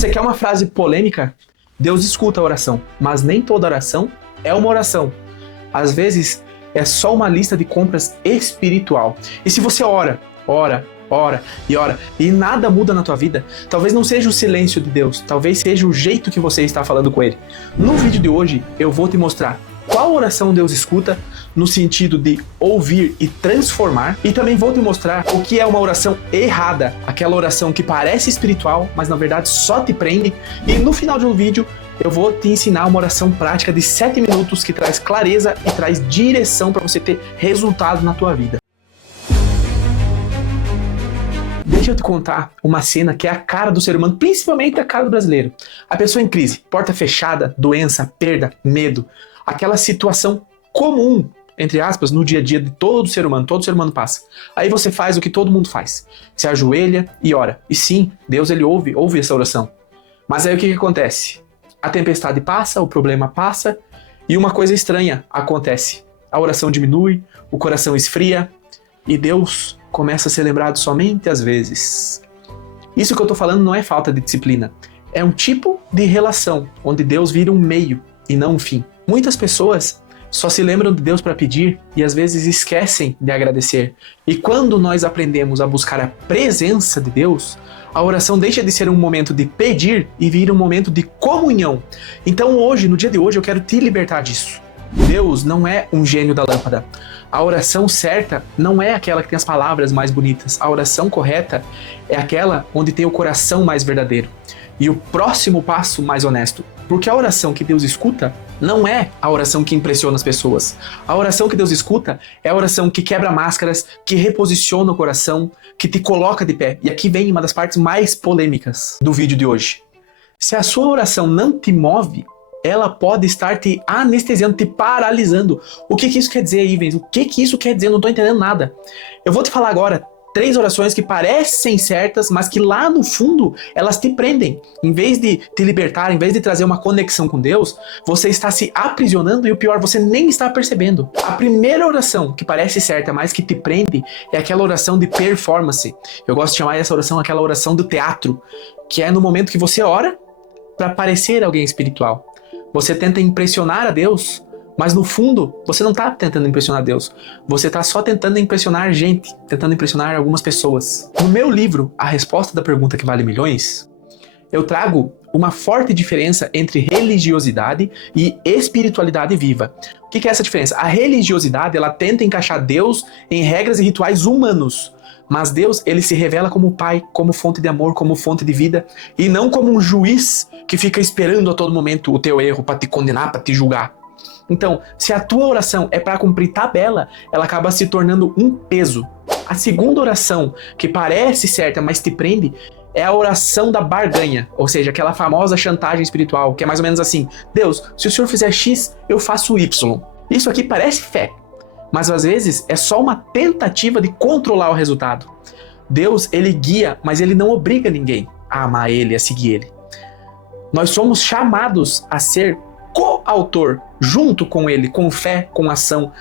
Você quer uma frase polêmica? Deus escuta a oração, mas nem toda oração é uma oração. Às vezes, é só uma lista de compras espiritual. E se você ora e nada muda na tua vida, talvez não seja o silêncio de Deus, talvez seja o jeito que você está falando com Ele. No vídeo de hoje, eu vou te mostrar qual oração Deus escuta, no sentido de ouvir e transformar, e também vou te mostrar o que é uma oração errada, aquela oração que parece espiritual, mas na verdade só te prende, e no final do vídeo eu vou te ensinar uma oração prática de 7 minutos que traz clareza e traz direção para você ter resultado na tua vida. Deixa eu te contar uma cena que é a cara do ser humano, principalmente a cara do brasileiro. A pessoa em crise, porta fechada, doença, perda, medo, aquela situação comum, entre aspas, no dia a dia de todo ser humano passa. Aí você faz o que todo mundo faz, se ajoelha e ora. E sim, Deus ele ouve essa oração. Mas aí o que acontece? A tempestade passa, o problema passa e uma coisa estranha acontece. A oração diminui, o coração esfria e Deus começa a ser lembrado somente às vezes. Isso que eu tô falando não é falta de disciplina, é um tipo de relação onde Deus vira um meio e não um fim. Muitas pessoas só se lembram de Deus para pedir e às vezes esquecem de agradecer. E quando nós aprendemos a buscar a presença de Deus, a oração deixa de ser um momento de pedir e vira um momento de comunhão. Então hoje, no dia de hoje, eu quero te libertar disso. Deus não é um gênio da lâmpada. A oração certa não é aquela que tem as palavras mais bonitas. A oração correta é aquela onde tem o coração mais verdadeiro e o próximo passo mais honesto. Porque a oração que Deus escuta não é a oração que impressiona as pessoas. A oração que Deus escuta é a oração que quebra máscaras, que reposiciona o coração, que te coloca de pé. E aqui vem uma das partes mais polêmicas do vídeo de hoje. Se a sua oração não te move, ela pode estar te anestesiando, te paralisando. O que isso quer dizer, Ivens? O que isso quer dizer? Eu não estou entendendo nada. Eu vou te falar agora 3 orações que parecem certas, mas que lá no fundo elas te prendem. Em vez de te libertar, em vez de trazer uma conexão com Deus, você está se aprisionando e o pior, você nem está percebendo. A primeira oração que parece certa, mas que te prende, é aquela oração de performance. Eu gosto de chamar essa oração aquela oração do teatro, que é no momento que você ora para parecer alguém espiritual. Você tenta impressionar a Deus, mas no fundo, você não está tentando impressionar Deus. Você está só tentando impressionar gente, tentando impressionar algumas pessoas. No meu livro, A Resposta da Pergunta que Vale Milhões, eu trago uma forte diferença entre religiosidade e espiritualidade viva. O que é essa diferença? A religiosidade, ela tenta encaixar Deus em regras e rituais humanos. Mas Deus, ele se revela como Pai, como fonte de amor, como fonte de vida, e não como um juiz que fica esperando a todo momento o teu erro para te condenar, para te julgar. Então, se a tua oração é para cumprir tabela, ela acaba se tornando um peso. A segunda oração, que parece certa, mas te prende, é a oração da barganha, ou seja, aquela famosa chantagem espiritual, que é mais ou menos assim: Deus, se o Senhor fizer X, eu faço Y. Isso aqui parece fé, mas às vezes é só uma tentativa de controlar o resultado. Deus, ele guia, mas ele não obriga ninguém a amar ele, a seguir ele. Nós somos chamados a ser coautor, junto com ele, com fé, com ação,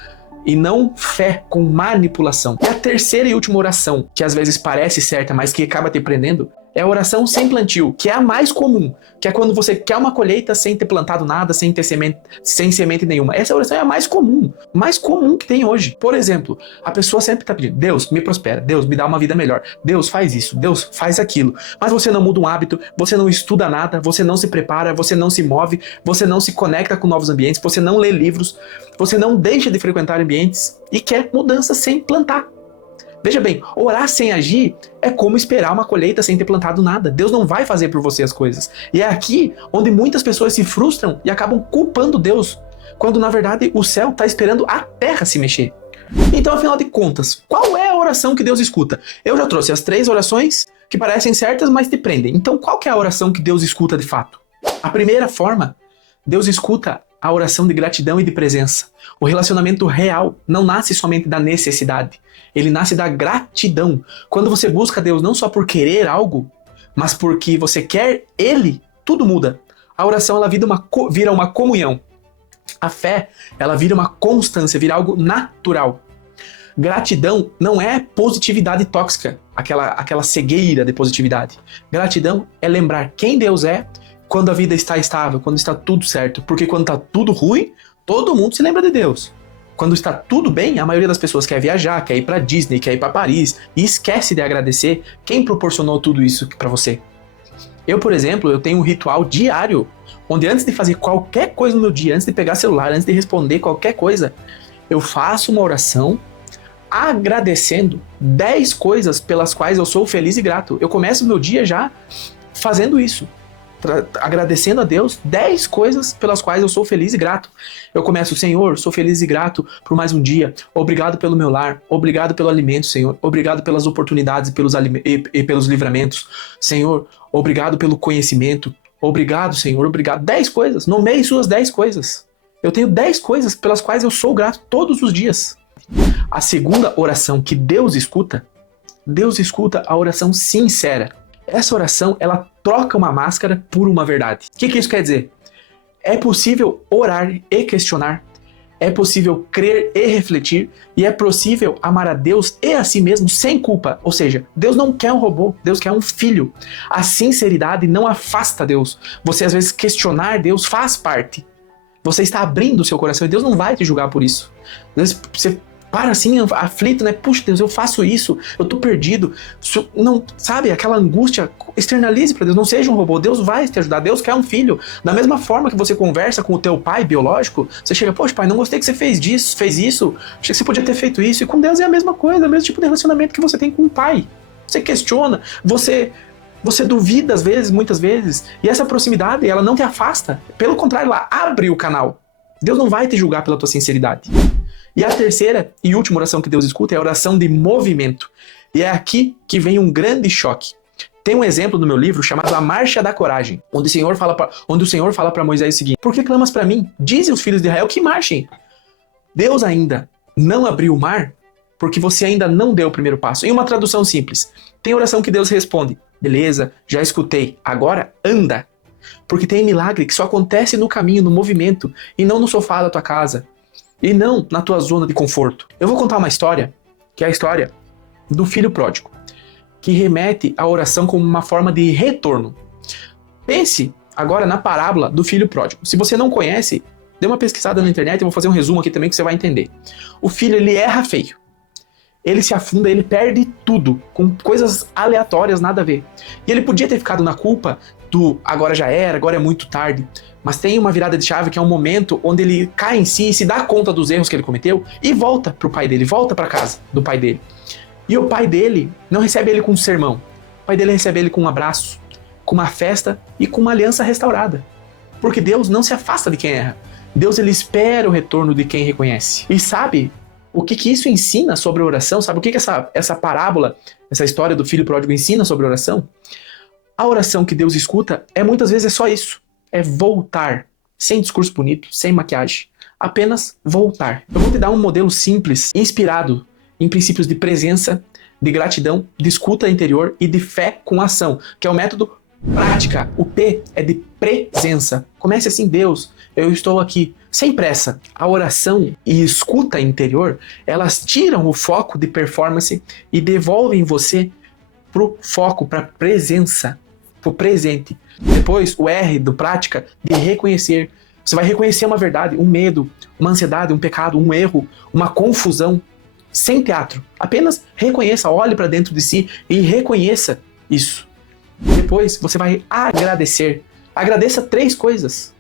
e não fé com manipulação. E a terceira e última oração, que às vezes parece certa, mas que acaba te prendendo, é a oração sem plantio, que é a mais comum, que é quando você quer uma colheita sem ter plantado nada, sem ter semente nenhuma. Essa oração é a mais comum que tem hoje. Por exemplo, a pessoa sempre está pedindo: Deus, me prospera, Deus, me dá uma vida melhor, Deus, faz isso, Deus, faz aquilo. Mas você não muda um hábito, você não estuda nada, você não se prepara, você não se move, você não se conecta com novos ambientes, você não lê livros, você não deixa de frequentar ambientes e quer mudança sem plantar. Veja bem, orar sem agir é como esperar uma colheita sem ter plantado nada. Deus não vai fazer por você as coisas. E é aqui onde muitas pessoas se frustram e acabam culpando Deus, quando na verdade o céu está esperando a terra se mexer. Então, afinal de contas, qual é a oração que Deus escuta? Eu já trouxe as 3 orações que parecem certas, mas te prendem. Então, qual que é a oração que Deus escuta de fato? A primeira forma, Deus escuta a oração de gratidão e de presença. O relacionamento real não nasce somente da necessidade, ele nasce da gratidão. Quando você busca Deus não só por querer algo, mas porque você quer Ele, tudo muda. A oração ela vira uma comunhão. A fé ela vira uma constância, vira algo natural. Gratidão não é positividade tóxica, aquela cegueira de positividade. Gratidão é lembrar quem Deus é quando a vida está estável, quando está tudo certo. Porque quando está tudo ruim, todo mundo se lembra de Deus. Quando está tudo bem, a maioria das pessoas quer viajar, quer ir para Disney, quer ir para Paris e esquece de agradecer quem proporcionou tudo isso para você. Eu, por exemplo, eu tenho um ritual diário, onde antes de fazer qualquer coisa no meu dia, antes de pegar celular, antes de responder qualquer coisa, eu faço uma oração agradecendo 10 coisas pelas quais eu sou feliz e grato. Eu começo o meu dia já fazendo isso. Agradecendo a Deus 10 coisas pelas quais eu sou feliz e grato. Eu começo, Senhor, sou feliz e grato por mais um dia. Obrigado pelo meu lar. Obrigado pelo alimento, Senhor. Obrigado pelas oportunidades e pelos livramentos. Senhor, obrigado pelo conhecimento. Obrigado, Senhor. Obrigado. 10 coisas. Nomeie suas 10 coisas. Eu tenho 10 coisas pelas quais eu sou grato todos os dias. A segunda oração que Deus escuta a oração sincera. Essa oração, ela troca uma máscara por uma verdade. O que isso quer dizer? É possível orar e questionar, é possível crer e refletir, e é possível amar a Deus e a si mesmo sem culpa. Ou seja, Deus não quer um robô, Deus quer um filho. A sinceridade não afasta Deus. Você às vezes questionar Deus faz parte. Você está abrindo o seu coração e Deus não vai te julgar por isso. Às vezes você para assim, aflito, né? Puxa, Deus, eu faço isso, eu tô perdido. Não, sabe, aquela angústia, externalize para Deus, não seja um robô. Deus vai te ajudar, Deus quer um filho. Da mesma forma que você conversa com o teu pai biológico, você chega, poxa, pai, não gostei que você fez isso, achei que você podia ter feito isso. E com Deus é a mesma coisa, é o mesmo tipo de relacionamento que você tem com o pai. Você questiona, você duvida às vezes, muitas vezes, e essa proximidade, ela não te afasta. Pelo contrário, ela abre o canal. Deus não vai te julgar pela tua sinceridade. E a terceira e última oração que Deus escuta é a oração de movimento. E é aqui que vem um grande choque. Tem um exemplo no meu livro chamado A Marcha da Coragem, onde o Senhor fala para Moisés o seguinte: por que clamas para mim? Dize aos filhos de Israel que marchem. Deus ainda não abriu o mar porque você ainda não deu o primeiro passo. Em uma tradução simples, tem oração que Deus responde: beleza, já escutei, agora anda. Porque tem milagre que só acontece no caminho, no movimento, e não no sofá da tua casa. E não na tua zona de conforto. Eu vou contar uma história, que é a história do filho pródigo, que remete à oração como uma forma de retorno. Pense agora na parábola do filho pródigo. Se você não conhece, dê uma pesquisada na internet, eu vou fazer um resumo aqui também que você vai entender. O filho, ele erra feio. Ele se afunda, ele perde tudo, com coisas aleatórias, nada a ver. E ele podia ter ficado na culpa do agora já era, agora é muito tarde. Mas tem uma virada de chave que é um momento onde ele cai em si e se dá conta dos erros que ele cometeu e volta pro pai dele, volta pra casa do pai dele. E o pai dele não recebe ele com um sermão. O pai dele recebe ele com um abraço, com uma festa e com uma aliança restaurada. Porque Deus não se afasta de quem erra. Deus, ele espera o retorno de quem reconhece. E sabe o que isso ensina sobre a oração? Sabe o que essa parábola, essa história do filho pródigo ensina sobre a oração? A oração que Deus escuta muitas vezes é só isso. É voltar, sem discurso bonito, sem maquiagem. Apenas voltar. Eu vou te dar um modelo simples, inspirado em princípios de presença, de gratidão, de escuta interior e de fé com ação, que é o método prática. O P é de presença. Comece assim: Deus, eu estou aqui, sem pressa. A oração e escuta interior, elas tiram o foco de performance e devolvem você pro foco, pra presença, pro presente. Depois, o R do prática, de reconhecer. Você vai reconhecer uma verdade, um medo, uma ansiedade, um pecado, um erro, uma confusão, sem teatro. Apenas reconheça, olhe para dentro de si e reconheça isso. Depois, você vai agradecer. Agradeça 3 coisas.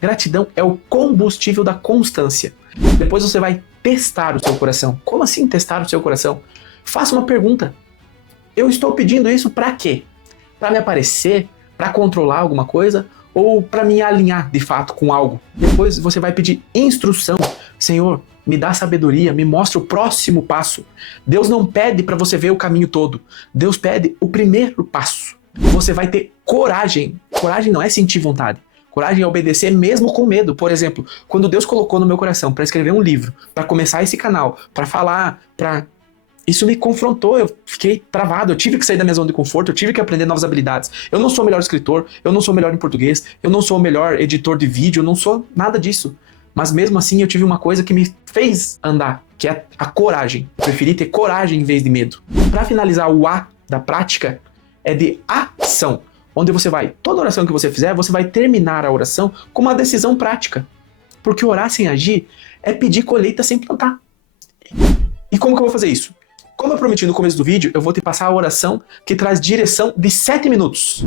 Gratidão é o combustível da constância. Depois você vai testar o seu coração. Como assim testar o seu coração? Faça uma pergunta. Eu estou pedindo isso para quê? Para me aparecer? Para controlar alguma coisa? Ou para me alinhar de fato com algo? Depois você vai pedir instrução. Senhor, me dá sabedoria, me mostra o próximo passo. Deus não pede para você ver o caminho todo. Deus pede o primeiro passo. Você vai ter coragem. Coragem não é sentir vontade. Coragem é obedecer mesmo com medo. Por exemplo, quando Deus colocou no meu coração para escrever um livro, para começar esse canal, para falar, isso me confrontou, eu fiquei travado, eu tive que sair da minha zona de conforto, eu tive que aprender novas habilidades. Eu não sou o melhor escritor, eu não sou o melhor em português, eu não sou o melhor editor de vídeo, eu não sou nada disso. Mas mesmo assim eu tive uma coisa que me fez andar. que é a coragem. Preferi ter coragem em vez de medo. Para finalizar, o A da prática é de ação, onde você vai, toda oração que você fizer, você vai terminar a oração com uma decisão prática. Porque orar sem agir é pedir colheita sem plantar. E como que eu vou fazer isso? Como eu prometi no começo do vídeo, eu vou te passar a oração que traz direção de 7 minutos.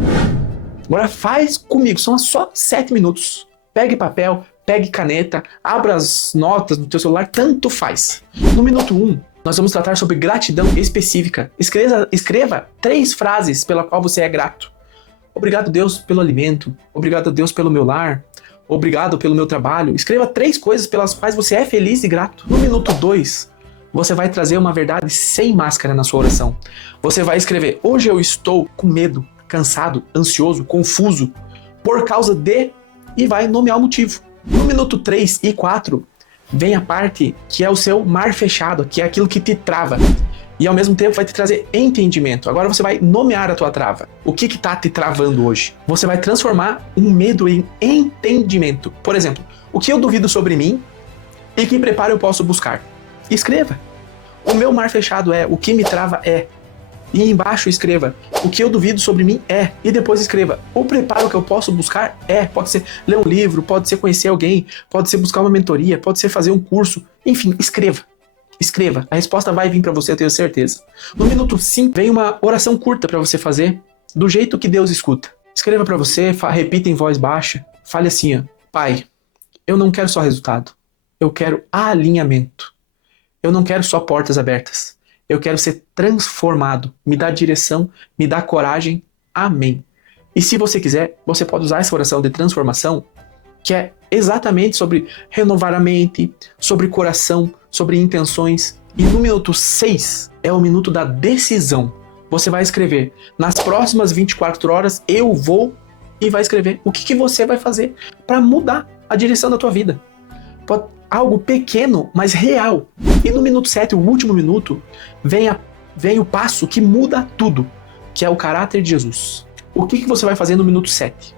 Agora faz comigo, são só 7 minutos. Pegue papel, pegue caneta, abra as notas no teu celular, tanto faz. No minuto 1, nós vamos tratar sobre gratidão específica. Escreva 3 frases pela qual você é grato. Obrigado, Deus, pelo alimento. Obrigado, Deus, pelo meu lar. Obrigado pelo meu trabalho. Escreva 3 coisas pelas quais você é feliz e grato. No minuto 2, você vai trazer uma verdade sem máscara na sua oração. Você vai escrever: hoje eu estou com medo, cansado, ansioso, confuso, por causa de... e vai nomear o motivo. No minuto 3 e 4, vem a parte que é o seu mar fechado, que é aquilo que te trava. E ao mesmo tempo vai te trazer entendimento. Agora você vai nomear a tua trava. O que está te travando hoje? Você vai transformar um medo em entendimento. Por exemplo, o que eu duvido sobre mim e que preparo eu posso buscar? Escreva. O meu mar fechado é, o que me trava é. E embaixo escreva, o que eu duvido sobre mim é. E depois escreva, o preparo que eu posso buscar é. Pode ser ler um livro, pode ser conhecer alguém, pode ser buscar uma mentoria, pode ser fazer um curso. Enfim, escreva. Escreva. A resposta vai vir para você, eu tenho certeza. No minuto 5, vem uma oração curta para você fazer, do jeito que Deus escuta. Escreva para você, repita em voz baixa. Fale assim, ó: Pai, eu não quero só resultado. Eu quero alinhamento. Eu não quero só portas abertas. Eu quero ser transformado. Me dá direção, me dá coragem. Amém. E se você quiser, você pode usar essa oração de transformação, que é exatamente sobre renovar a mente, sobre coração, sobre intenções. E no minuto 6 é o minuto da decisão. Você vai escrever: nas próximas 24 horas eu vou... e vai escrever o que você vai fazer para mudar a direção da tua vida. Algo pequeno, mas real. E no minuto 7, o último minuto, vem o passo que muda tudo, que é o caráter de Jesus. O que você vai fazer no minuto 7?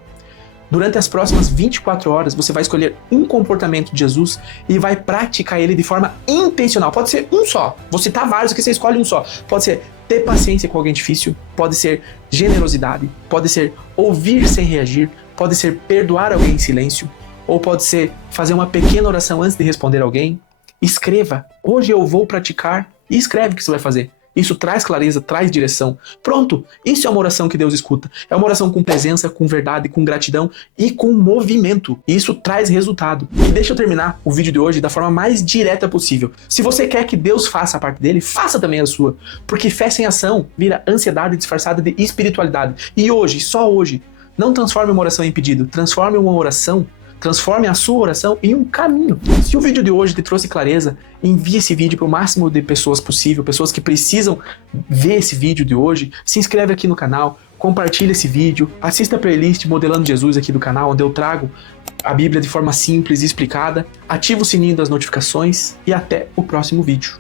Durante as próximas 24 horas, você vai escolher um comportamento de Jesus e vai praticar ele de forma intencional. Pode ser um só. Vou citar vários que você escolhe um só. Pode ser ter paciência com alguém difícil, pode ser generosidade, pode ser ouvir sem reagir, pode ser perdoar alguém em silêncio, ou pode ser fazer uma pequena oração antes de responder alguém. Escreva: hoje eu vou praticar, e escreve o que você vai fazer. Isso traz clareza, traz direção. Pronto, isso é uma oração que Deus escuta. É uma oração com presença, com verdade, com gratidão e com movimento. E isso traz resultado. E deixa eu terminar o vídeo de hoje da forma mais direta possível. Se você quer que Deus faça a parte dele, faça também a sua. Porque fé sem ação vira ansiedade disfarçada de espiritualidade. E hoje, só hoje, não transforme uma oração em pedido, transforme a sua oração em um caminho. Se o vídeo de hoje te trouxe clareza, envie esse vídeo para o máximo de pessoas possível, pessoas que precisam ver esse vídeo de hoje. Se inscreve aqui no canal, compartilha esse vídeo, assista a playlist Modelando Jesus aqui do canal, onde eu trago a Bíblia de forma simples e explicada. Ativa o sininho das notificações e até o próximo vídeo.